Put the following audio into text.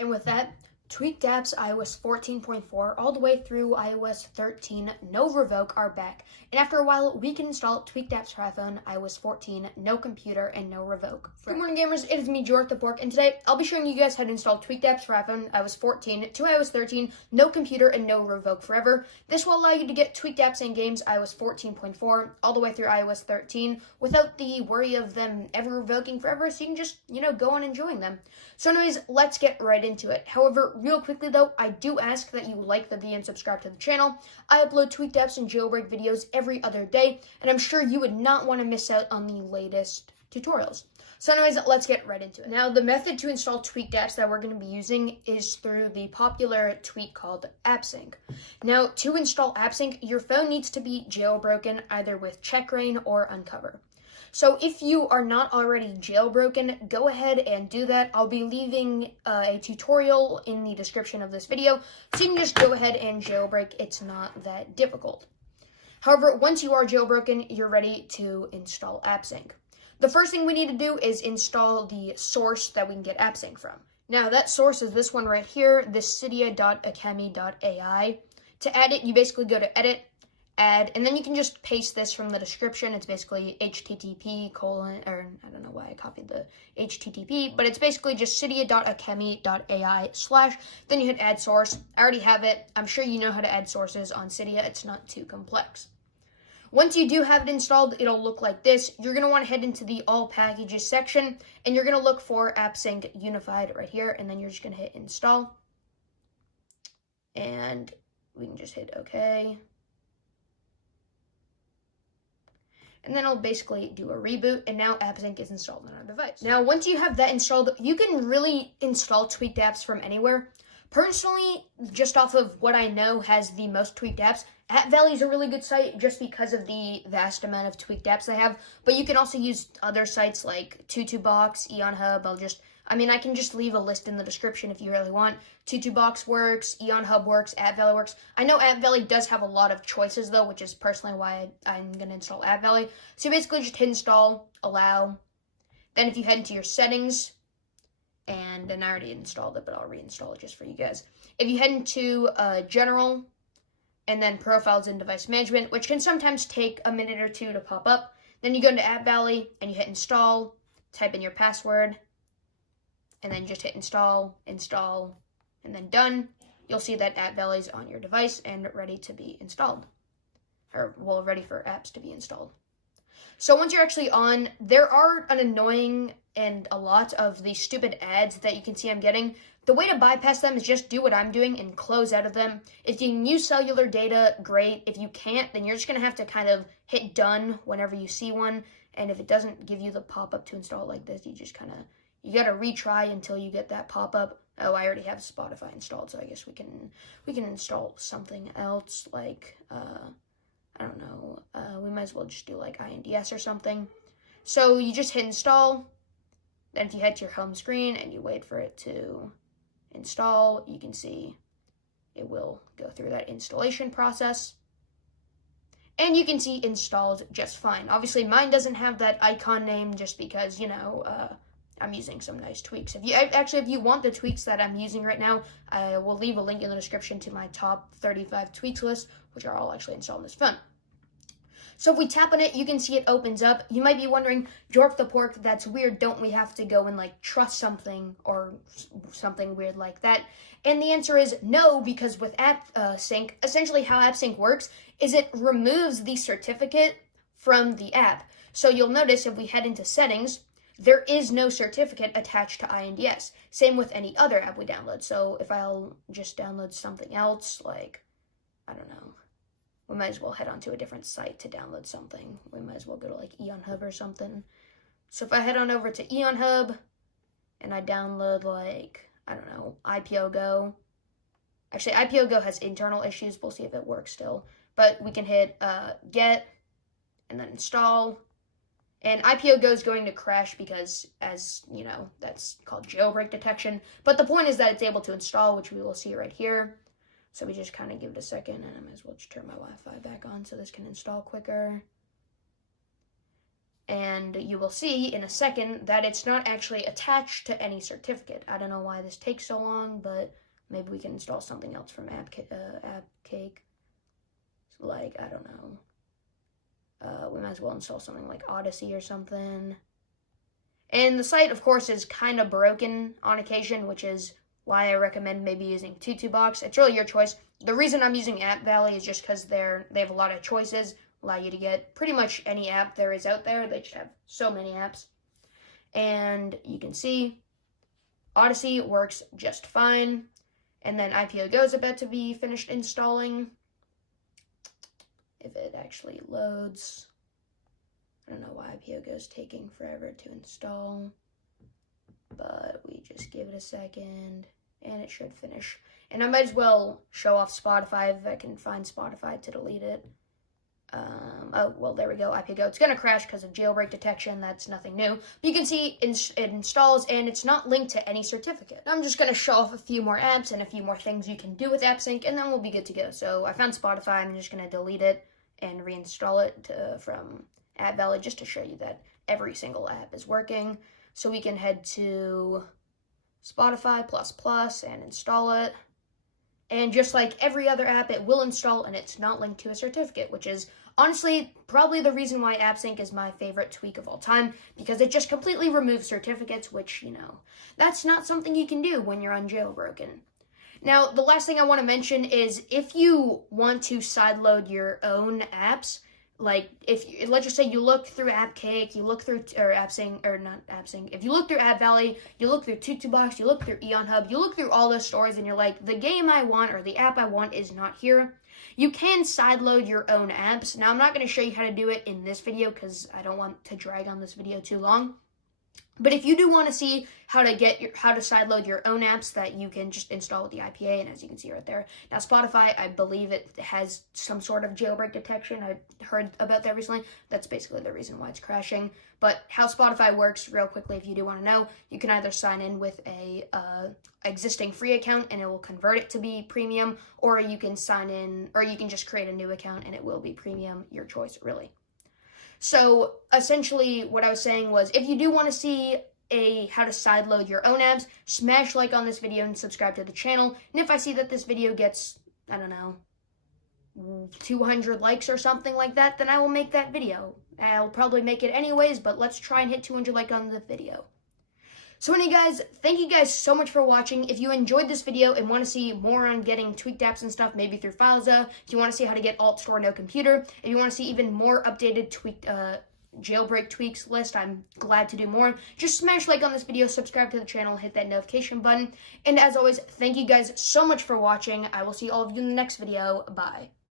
And with that, tweaked apps iOS 14.4 all the way through iOS 13, no Revoke are back. And after a while, we can install tweaked apps for iPhone, iOS 14, no computer, and no Revoke. Good morning, gamers. It is me, Jork the Pork, and today I'll be showing you guys how to install tweaked apps for iPhone, iOS 14, to iOS 13, no computer, and no Revoke forever. This will allow you to get tweaked apps and games iOS 14.4 all the way through iOS 13 without the worry of them ever revoking forever, so you can just, go on enjoying them. So anyways, let's get right into it. However, real quickly though, I do ask that you like the video and subscribe to the channel. I upload tweaked apps and jailbreak videos every other day, and I'm sure you would not want to miss out on the latest tutorials. So anyways, let's get right into it. Now, the method to install tweaked apps that we're going to be using is through the popular tweak called AppSync. Now, to install AppSync, your phone needs to be jailbroken either with checkra1n or uncover. So if you are not already jailbroken, go ahead and do that. I'll be leaving a tutorial in the description of this video, so you can just go ahead and jailbreak. It's not that difficult. However, once you are jailbroken, you're ready to install AppSync. The first thing we need to do is install the source that we can get AppSync from. Now, that source is this one right here, this cydia.academy.ai. To add it, you basically go to Edit, Add, and then you can just paste this from the description. It's basically http:/, or I don't know why I copied the http, but it's basically just cydia.academy.ai/, then you hit add source. I already have it. I'm sure you know how to add sources on Cydia. It's not too complex. Once you do have it installed, it'll look like this. You're going to want to head into the all packages section, and you're going to look for AppSync Unified right here, and then you're just going to hit install. And we can just hit OK. And then it'll basically do a reboot, and now AppSync is installed on our device. Now, once you have that installed, you can really install tweaked apps from anywhere. Personally, just off of what I know has the most tweaked apps, AppValley is a really good site just because of the vast amount of tweaked apps they have, but you can also use other sites like TutuBox, EonHub. I can just leave a list in the description if you really want. TutuBox works, EonHub works, AppValley works. I know AppValley does have a lot of choices though, which is personally why I'm going to install AppValley. So you basically just hit install, allow. Then if you head into your settings, and I already installed it, but I'll reinstall it just for you guys. If you head into general, and then profiles and device management, which can sometimes take a minute or two to pop up, then you go into AppValley and you hit install, type in your password, and then just hit install, and then done. You'll see that AppValley is on your device and ready to be installed. Ready for apps to be installed. So once you're actually on, there are an annoying and a lot of these stupid ads that you can see I'm getting. The way to bypass them is just do what I'm doing and close out of them. If you can use cellular data, great. If you can't, then you're just going to have to kind of hit done whenever you see one. And if it doesn't give you the pop-up to install it like this, you just you got to retry until you get that pop-up. Oh, I already have Spotify installed, so I guess we can install something else like, I don't know, we might as well just do like INDS or something. So you just hit install. Then if you head to your home screen and you wait for it to install, you can see it will go through that installation process. And you can see installed just fine. Obviously, mine doesn't have that icon name just because, I'm using some nice tweaks. If you want the tweaks that I'm using right now, I will leave a link in the description to my top 35 tweaks list, which are all actually installed on this phone. So if we tap on it, you can see it opens up. You might be wondering, Jork the Pork, that's weird. Don't we have to go and trust something or something weird like that? And the answer is no, because with AppSync, essentially how AppSync works is it removes the certificate from the app. So you'll notice if we head into settings, there is no certificate attached to INDS. Same with any other app we download. So if I'll just download something else, like, I don't know, we might as well head on to a different site to download something. We might as well go to like EonHub or something. So if I head on over to EonHub and I download like, I don't know, IPOGo. Actually, IPOGo has internal issues. We'll see if it works still. But we can hit get and then install. And IPOGo is going to crash because, as you know, that's called jailbreak detection. But the point is that it's able to install, which we will see right here. So we just kind of give it a second, and I might as well just turn my Wi-Fi back on so this can install quicker. And you will see in a second that it's not actually attached to any certificate. I don't know why this takes so long, but maybe we can install something else from AppCake. Like, I don't know. We might as well install something like Odyssey or something. And the site, of course, is kind of broken on occasion, which is why I recommend maybe using TutuBox. It's really your choice. The reason I'm using App Valley is just because they have a lot of choices, allow you to get pretty much any app there is out there. They just have so many apps. And you can see Odyssey works just fine. And then IPO Go is about to be finished installing. If it actually loads. I don't know why IPO Go is taking forever to install. But we just give it a second. And it should finish. And I might as well show off Spotify if I can find Spotify to delete it. Oh, well, there we go, IPO Go. It's going to crash because of jailbreak detection. That's nothing new. But you can see it installs, and it's not linked to any certificate. I'm just going to show off a few more apps and a few more things you can do with AppSync, and then we'll be good to go. So I found Spotify. I'm just going to delete it and reinstall it from App Valley just to show you that every single app is working. So we can head to Spotify++ and install it. And just like every other app, it will install, and it's not linked to a certificate, which is honestly probably the reason why AppSync is my favorite tweak of all time, because it just completely removes certificates, which, you know, that's not something you can do when you're unjailbroken. Now, the last thing I want to mention is if you want to sideload your own apps, like let's just say you look through AppCake, you look through, or AppSync, or not AppSync, if you look through App Valley, you look through TutuBox, you look through Eon Hub, you look through all those stores and you're like, the game I want or the app I want is not here, you can sideload your own apps. Now, I'm not going to show you how to do it in this video because I don't want to drag on this video too long. But if you do want to see how to sideload your own apps that you can just install with the IPA, and as you can see right there, now Spotify, I believe it has some sort of jailbreak detection. I heard about that recently. That's basically the reason why it's crashing. But how Spotify works, real quickly, if you do want to know, you can either sign in with a existing free account and it will convert it to be premium, or you can sign in, or you can just create a new account and it will be premium. Your choice, really. So essentially what I was saying was, if you do want to see how to sideload your own apps, smash like on this video and subscribe to the channel. And if I see that this video gets, I don't know, 200 likes or something like that, then I will make that video. I'll probably make it anyways, but let's try and hit 200 likes on the video. So anyway, guys, thank you guys so much for watching. If you enjoyed this video and want to see more on getting tweaked apps and stuff, maybe through FileZilla, if you want to see how to get AppStore no computer, if you want to see even more updated tweaked jailbreak tweaks list, I'm glad to do more. Just smash like on this video, subscribe to the channel, hit that notification button. And as always, thank you guys so much for watching. I will see all of you in the next video. Bye.